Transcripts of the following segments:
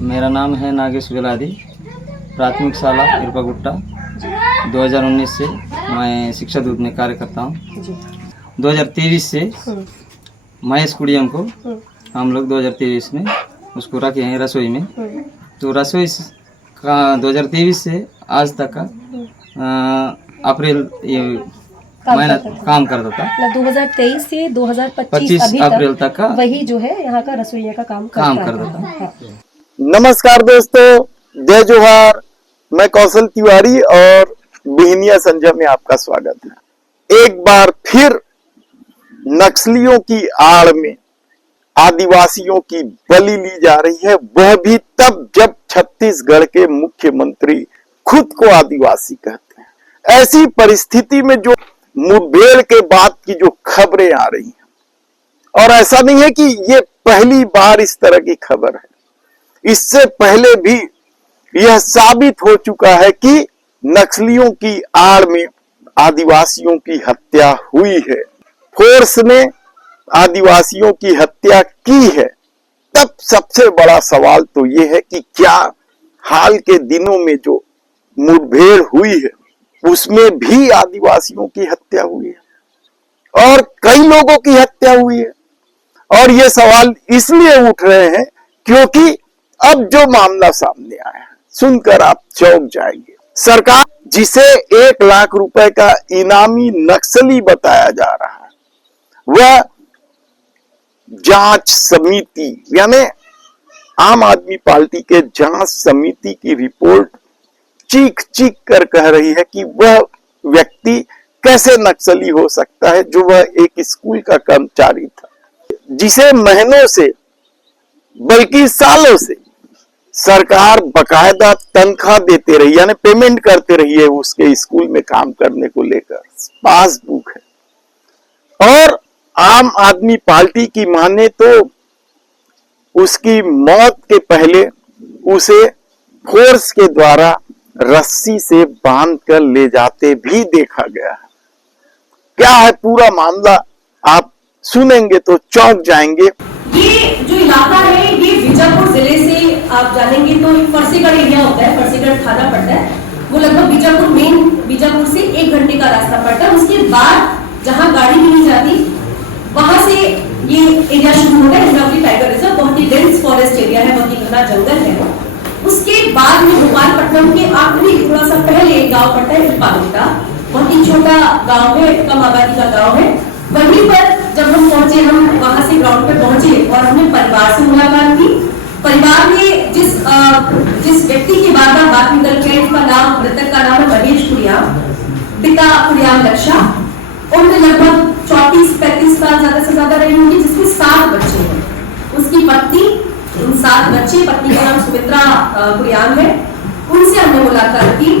मेरा नाम है नागेश वेलादी, प्राथमिक शाला इरपागुट्टा। 2019 से मैं शिक्षा दूत में कार्य करता हूँ। 2023 से महेश कुड़ियम को हम लोग 2023 में उसको रखे हैं रसोई में। तो रसोई का 2023 से आज तक का अप्रैल ये महीना काम करता था। 2023 से 2025 25 अप्रैल तक का वही जो है यहाँ का रसोइया का काम करता था। हाँ। नमस्कार दोस्तों, जय जोहार। मैं कौशल तिवारी और बिहनिया संजय में आपका स्वागत है। एक बार फिर नक्सलियों की आड़ में आदिवासियों की बलि ली जा रही है, वह भी तब जब छत्तीसगढ़ के मुख्यमंत्री खुद को आदिवासी कहते हैं। ऐसी परिस्थिति में जो मुठभेड़ के बाद की जो खबरें आ रही हैं, और ऐसा नहीं है कि ये पहली बार इस तरह की खबर है, इससे पहले भी यह साबित हो चुका है कि नक्सलियों की आड़ में आदिवासियों की हत्या हुई है, फोर्स ने आदिवासियों की हत्या की है। तब सबसे बड़ा सवाल तो यह है कि क्या हाल के दिनों में जो मुठभेड़ हुई है उसमें भी आदिवासियों की हत्या हुई है और कई लोगों की हत्या हुई है। और ये सवाल इसलिए उठ रहे हैं क्योंकि अब जो मामला सामने आया है सुनकर आप चौंक जाएंगे। सरकार जिसे 1 लाख रुपए का इनामी नक्सली बताया जा रहा है, वह जांच समिति यानी आम आदमी पार्टी के जांच समिति की रिपोर्ट चीख चीख कर कह रही है कि वह व्यक्ति कैसे नक्सली हो सकता है जो वह एक स्कूल का कर्मचारी था, जिसे महीनों से बल्कि सालों से सरकार बकायदा तनख्वाह देते रही, यानी पेमेंट करते रही है उसके स्कूल में काम करने को लेकर, पासबुक है। और आम आदमी पार्टी की माने तो उसकी मौत के पहले उसे फोर्स के द्वारा रस्सी से बांध कर ले जाते भी देखा गया है। क्या है पूरा मामला, आप सुनेंगे तो चौंक जाएंगे। ये जो इलाका है ये बीजापुर जिले से आप जानेंगे तो एक फरसीगढ़ एरिया होता है, फरसीगढ़ थाना पड़ता है, वो लगभग बीजापुर से 1 घंटे का रास्ता पड़ता है। उसके बाद जहाँ गाड़ी भी नहीं जाती वहां से ये एरिया शुरू होता है। इंद्रावती टाइगर रिजर्व बहुत ही डेंस फॉरेस्ट एरिया है, बहुत ही घना जंगल है। उसके बाद में भोपालपट्टनम के आखिरी थोड़ा सा पहले एक गाँव पड़ता है इरपागुट्टा, बहुत ही छोटा गाँव है, कम आबादी का गाँव है। वहीं पर जब हम पहुंचे, हम वहां से ग्राउंड पर पहुंचे और हमने परिवार से मुलाकात की। परिवार में जिस व्यक्ति की बात निकल के उसका नाम, मृतक का नाम है महेश कुड़ियाम, पिता कुड़ियाम लक्षा। उम्र लगभग 34-35 साल ज्यादा से ज्यादा रही होगी, जिसमें 7 बच्चे हैं। उसकी पत्नी, 7 बच्चे, पत्नी का नाम सुमित्रा कुड़ियाम है। उनसे हमने मुलाकात की।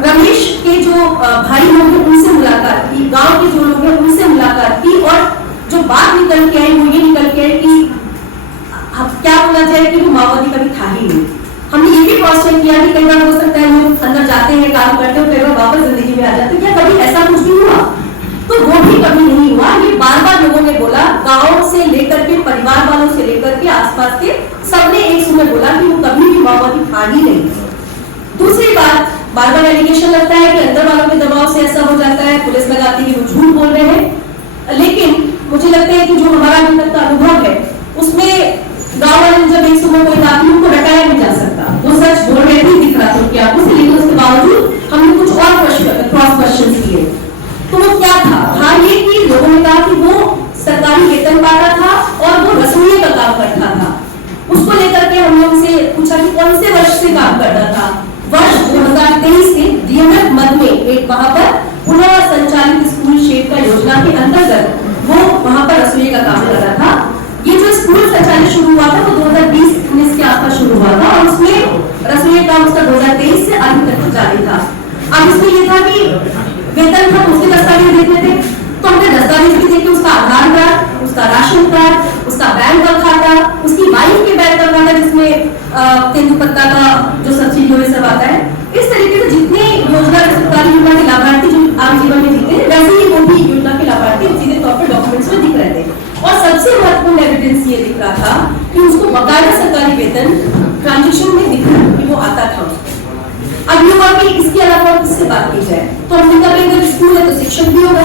रमेश के जो भाई लोग हैं उनसे मुलाकात की, गांव के जो लोग हैं उनसे मुलाकात की। और जो बात निकल के आई वो ये निकल के आई कि अब क्या बोला जाए कि वो माओवादी कभी था ही नहीं। हमने ये भी क्वेश्चन किया कि कई बार हो सकता है लोग अंदर जाते हैं, काम करते हैं, कई बार वापस जिंदगी में आ जाते हैं, क्या कभी ऐसा कुछ भी हुआ? तो वो भी कभी नहीं हुआ। ये बार लोगों ने बोला, गाँव से लेकर के, परिवार वालों से लेकर के, आसपास के सबने एक सुन में बोला कि वो कभी भी माओवादी था ही नहीं। दूसरी बात, बार एलिगेशन लगता है कि अंदर वालों के दबाव से ऐसा हो जाता है, पुलिस लगाती है कि वो झूठ बोल रहे हैं। लेकिन मुझे लगता है कि जो हमारा अभी तक का अनुभव है उसमें गांव वाले जब एक सुबह कोई था उनको रटाया नहीं जा सकता, वो सच बोल रहे थे, दिख रहा था उनकी आंखों से। लेकिन उसके बावजूद हमने कुछ और क्रॉस क्वेश्चन किए। तो वो क्या था? हाँ, ये कि लोगों ने कहा कि वो सरकारी वेतन पाता था और वो रसोई का काम करता था। उसको लेकर के हमने उनसे पूछा कि कौन से वर्ष से काम करता था। वर्ष 2023 से डीएमएफ मद में एक वहां पर पुनः संचालित स्कूल शेड का योजना के अंतर्गत वो वहां पर रसोई का काम कर रहा था। ये जो स्कूल संचालित शुरू हुआ था वो 2020-19 के आसपास शुरू हुआ था और उसमें रसोई का उसका 2023 से अभी तक जारी था। अब इसमें ये था कि वेतन था, उसके दस्तावेज देखने थे, तो हमने दस्तावेज भी देखे, उसका आधार कार्ड, उसका राशन कार्ड, उसका बैंक का खाता, उसकी वाइफ के बैंक का खाता जिसमें तेंदुपत्ता का जो सब्सिडी हो सब आता है। इस तरीके से जितने योजना सरकारी योजना के लाभार्थी जो आम जीवन में जीते हैं, वैसे ही वो भी योजना के लाभार्थी सीधे तौर पर डॉक्यूमेंट्स में दिख रहे थे। और सबसे महत्वपूर्ण एविडेंस ये दिख रहा था कि कि उसको बकायदा सरकारी वेतन ट्रांजेक्शन में दिख रहा कि वो आता था उसको। अब ये हुआ कि इसके अलावा किससे बात की जाए, तो हमने कहा अगर स्कूल है तो शिक्षक भी होगा,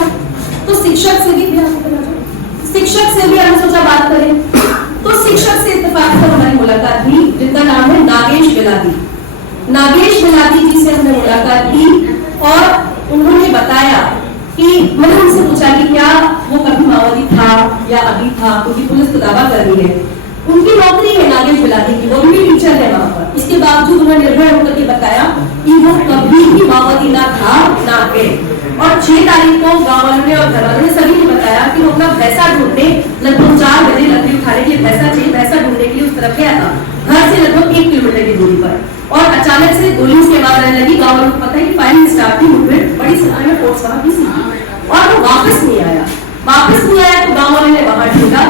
तो शिक्षक से भी हमने सोचा बात करें। तो शिक्षक से इत्तेफाक से हमारी मुलाकात हुई, जिनका नाम है नागेश बिलादी। नागेश बिलादी जी से हमने मुलाकात की और उन्होंने बताया कि मैंने उनसे पूछा कि क्या वो कभी माओवादी था या अभी था, क्योंकि पुलिस तो दावा कर रही है। उनकी नौकरी है नागेश बिलादी की, वो भी टीचर है वहां पर। इसके बावजूद उन्होंने निर्भय होकर के बताया कि वो कभी भी माओवादी ना था ना है। और 6 तारीख को गाँव वालों ने और घर वालों ने सभी ने बताया कि वो अपना भैंसा ढूंढने लगभग 4 बजे लकड़ी उठाने के लिए भैंसा चाहिए, भैंसा ढूंढने के लिए उस तरफ गया था, घर से लगभग 1 किलोमीटर की दूरी पर। और अचानक से गोली उसके बाद रहने लगी। गाँव वालों को पता है कि फायरिंग स्टार्ट की, मुठभेड़ बड़ी संख्या में फोर्स वहां की और वो वापस नहीं आया। तो गाँव वालों ने वहां ढूंढा,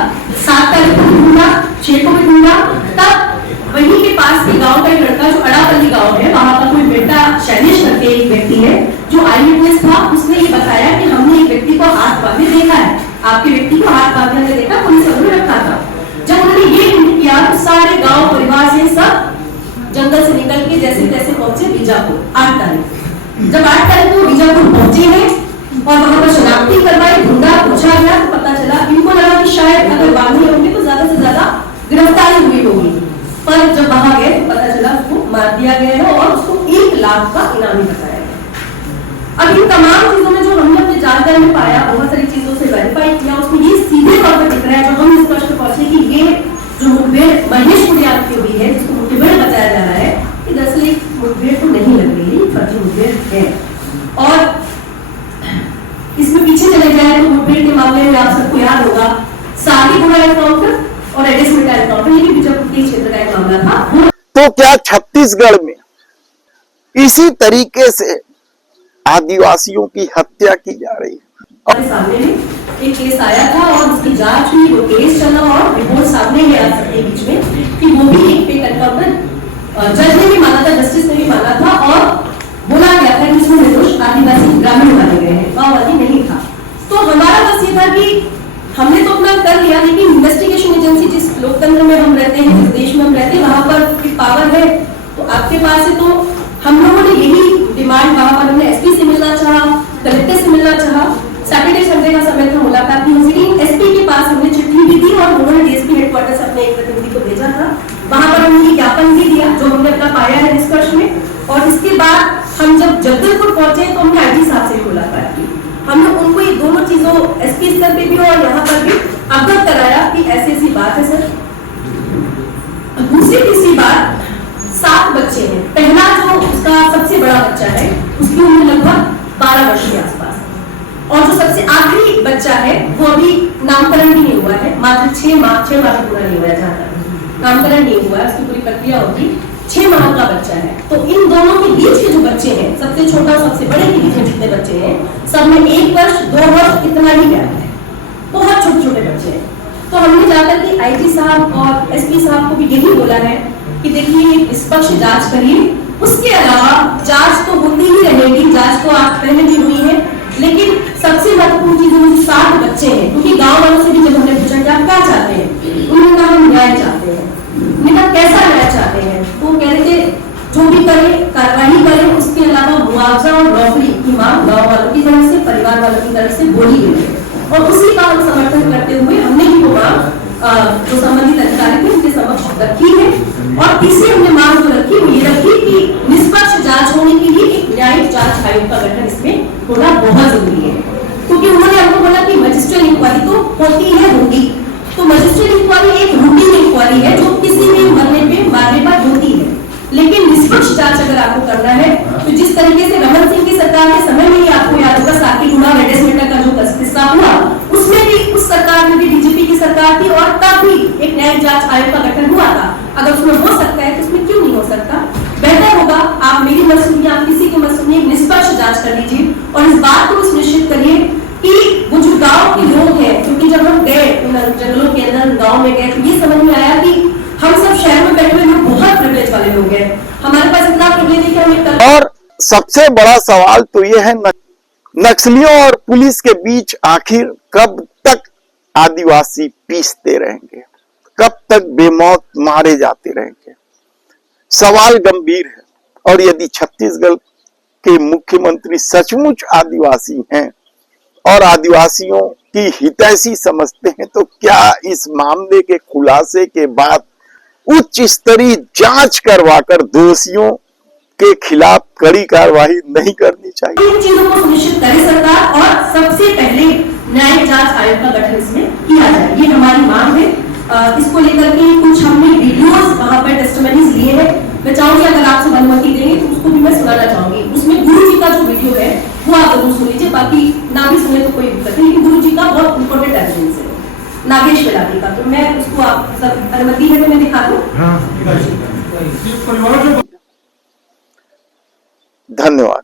7 तारीख को ढूंढा, 6 को भी ढूंढा। तब वहीं के पास के गांव का एक लड़का जो अड़ापल्ली गांव है, वहां का कोई बेटा शैलेश करके एक व्यक्ति है जो आई विटनेस था, उसने ये बताया कि हमने एक व्यक्ति को हाथ बांधे देखा है, आपके व्यक्ति को हाथ बांधे देखा, पुलिस वालों ने रखा था। जब उन्होंने ये किया तो सारे गाँव परिवार से सब जंगल से निकल के जैसे तैसे पहुंचे बीजापुर 8 तारीख। जब 8 तारीख को बीजापुर पहुंचे हैं और वहां पर शनाख्ती करवाई, ढूंढा, पूछा गया तो पता चला, इनको लगा कि शायद अगर बांधे होंगे तो ज्यादा से ज्यादा गिरफ्तारी हुई होगी, पर जब वहां गए तो पता चला उसको मार दिया गया है और उसको 1 लाख का इनामी बताया गया। अब इन तमाम चीजों में जो हमने अपनी जानकारी में पाया, बहुत सारी चीजों से वेरीफाई किया, उसमें ये सीधे तौर पर दिख रहा है, जो हम इस प्रश्न पहुंचे कि ये जो मुठभेड़ महेश कुरियान की हुई है, जिसको मुठभेड़ बताया जा रहा है, कि दरअसल एक मुठभेड़ तो नहीं लग रही है, फर्जी मुठभेड़ है। और इसमें पीछे चले जाए तो मुठभेड़ के मामले में आप सबको याद होगा साकीपुरा एनकाउंटर और एडिसमेटा एनकाउंटर, ये भी बीजापुर के क्षेत्र का एक मामला था। तो क्या छत्तीसगढ़ में इसी तरीके से आदिवासियों की हत्या की जा रही है? हमारे सामने में एक केस आया था और उसकी जांच हुई, वो केस चला और रिपोर्ट सामने है आप सबके बीच में कि वो भी एक फेक एनकाउंटर जज ने भी माना था, जस्टिस ने भी माना था और बोला गया था कि इसमें निर्दोष आदिवासी ग्रामीण माने गए हैं, माओवादी नहीं था। तो हमारा बस ये था कि हमने तो अपना कर लिया, लेकिन इन्वेस्टिगेशन एजेंसी जिस लोकतंत्र में हम रहते हैं, जिस देश में हम रहते हैं, वहां पर पावर है तो आपके पास है। तो हम लोगों ने यही डिमांड, वहां पर हमने एसपी से मिलना चाहा, कलेक्टर से मिलना चाहा, सैटरडे संडे का समय था, मुलाकात की, लेकिन एसपी के पास हमने चिट्ठी भी दी और उन्होंने डीएसपी हेडक्वार्टर से अपने एक प्रतिनिधि को भेजा था, वहां पर हमने ज्ञापन भी दिया जो हमने अपना पाया है निष्कर्ष में। और इसके बाद हम जब जगदलपुर पहुंचे तो हमने आईजी साहब से मुलाकात की, हमने उनको ये दोनों चीजों एसपी स्तर पे भी और यहाँ पर भी अवगत कराया कि ऐसी ऐसी बात है सर। दूसरी तीसरी बात, 7 बच्चे हैं, पहला जो उसका सबसे बड़ा बच्चा है उसकी उम्र लगभग 12 वर्ष के आसपास, और जो सबसे आखिरी बच्चा है वो अभी नामकरण भी नहीं हुआ है, मात्र 6 माह भी पूरा नहीं हुआ है, जहाँ तक नामकरण नहीं हुआ है, उसकी पूरी प्रक्रिया होगी, 6 माह का बच्चा है। तो इन दोनों के बीच के जो बच्चे हैं, सबसे छोटा और सबसे बड़े के बीच में जितने बच्चे हैं, सब में 1 वर्ष 2 वर्ष इतना ही गैप है, बहुत छोटे छोटे बच्चे हैं। तो हमने जाकर के आईजी साहब और एसपी साहब को भी यही बोला है कि देखिए निष्पक्ष जांच करिए, उसके अलावा जांच तो होती ही रहेगी, जांच तो आप पहले भी हुई है, लेकिन सबसे महत्वपूर्ण चीज है 7 बच्चे हैं, क्योंकि गाँव वालों से भी जब हमने पूछा कि आप क्या चाहते हैं, उन्होंने कहा हम न्याय चाहते हैं। मैंने कैसा न्याय चाहते हैं, तो कह रहे थे जो भी करें कार्रवाई करें, उसके अलावा मुआवजा और नौकरी की मांग गाँव वालों की तरफ से, परिवार वालों की तरफ से बोली गई है, और उसी का हम समर्थन करते हुए हमने भी वो मांग जो संबंधित अधिकारी थे उनके समक्ष रखी है। और तीसरी हमने मांग जो रखी वो ये रखी कि निष्पक्ष जांच होने के लिए एक न्यायिक जांच आयोग का गठन इसमें होना बहुत जरूरी है, क्योंकि उन्होंने हमको बोला कि मजिस्ट्रेट इंक्वायरी तो होती है होगी, तो मजिस्ट्रेट इंक्वायरी एक रूटीन इंक्वायरी है जो किसी भी मारने पर होती है, लेकिन निष्पक्ष जांच अगर आपको करना है तो जिस तरीके से रमन सिंह की सरकार के समय में ही आपको याद होगा साकीगुड़ा एडिसमेटा का जो किस्सा हुआ, उसमें भी उस सरकार में भी डीजीपी की सरकार थी और तब भी एक न्यायिक जांच आयोग का गठन हुआ था। अगर उसमें हो सकता है तो उसमें क्यों नहीं हो सकता? बेहतर होगा आप मेरी मत सुनिए, आप किसी की मत सुनिए, निष्पक्ष जांच कर लीजिए और इस बात को सुनिश्चित करिए कि वो जो गाँव के लोग हैं, क्योंकि जब हम गए जंगलों के अंदर गाँव में गए तो ये समझ में आया कि हम सब शहर में बैठे हुए लोग बहुत प्रिविलेज वाले लोग हैं, हमारे पास इतना प्रिविलेज है कि हमें। और सबसे बड़ा सवाल तो यह है नक्सलियों और पुलिस के बीच आखिर कब तक आदिवासी पीसते रहेंगे? कब तक बेमौत मारे जाते रहेंगे? सवाल गंभीर है। और यदि छत्तीसगढ़ के मुख्यमंत्री सचमुच आदिवासी हैं और आदिवासियों की हितैषी समझते हैं, तो क्या इस मामले के खुलासे के बाद उच्च स्तरीय जांच करवाकर दोषियों के खिलाफ कड़ी कार्रवाई नहीं करनी चाहिए? इन चीजों को सुनिश्चित करे सरकार और सबसे पहले न्यायिक जांच आयोग का गठन इसमें किया जाए, ये हमारी मांग है। इसको लेकर के कुछ हमने वीडियोस वहां पर टेस्टिमनीज लिए हैं। मैं चाहूंगी अगर आप सब अनुमति देंगे तो उसको भी मैं सुनाना चाहूंगी। उसमें गुरु जी का जो वीडियो है वो आप जरूर सुन लीजिए, बाकी ना भी सुने तो कोई दिक्कत नहीं, लेकिन गुरु जी का बहुत इंपॉर्टेंट एविडेंस है नागेश वेलाती का, तो मैं उसको आप सब अनुमति है तो मैं दिखा दूं। धन्यवाद।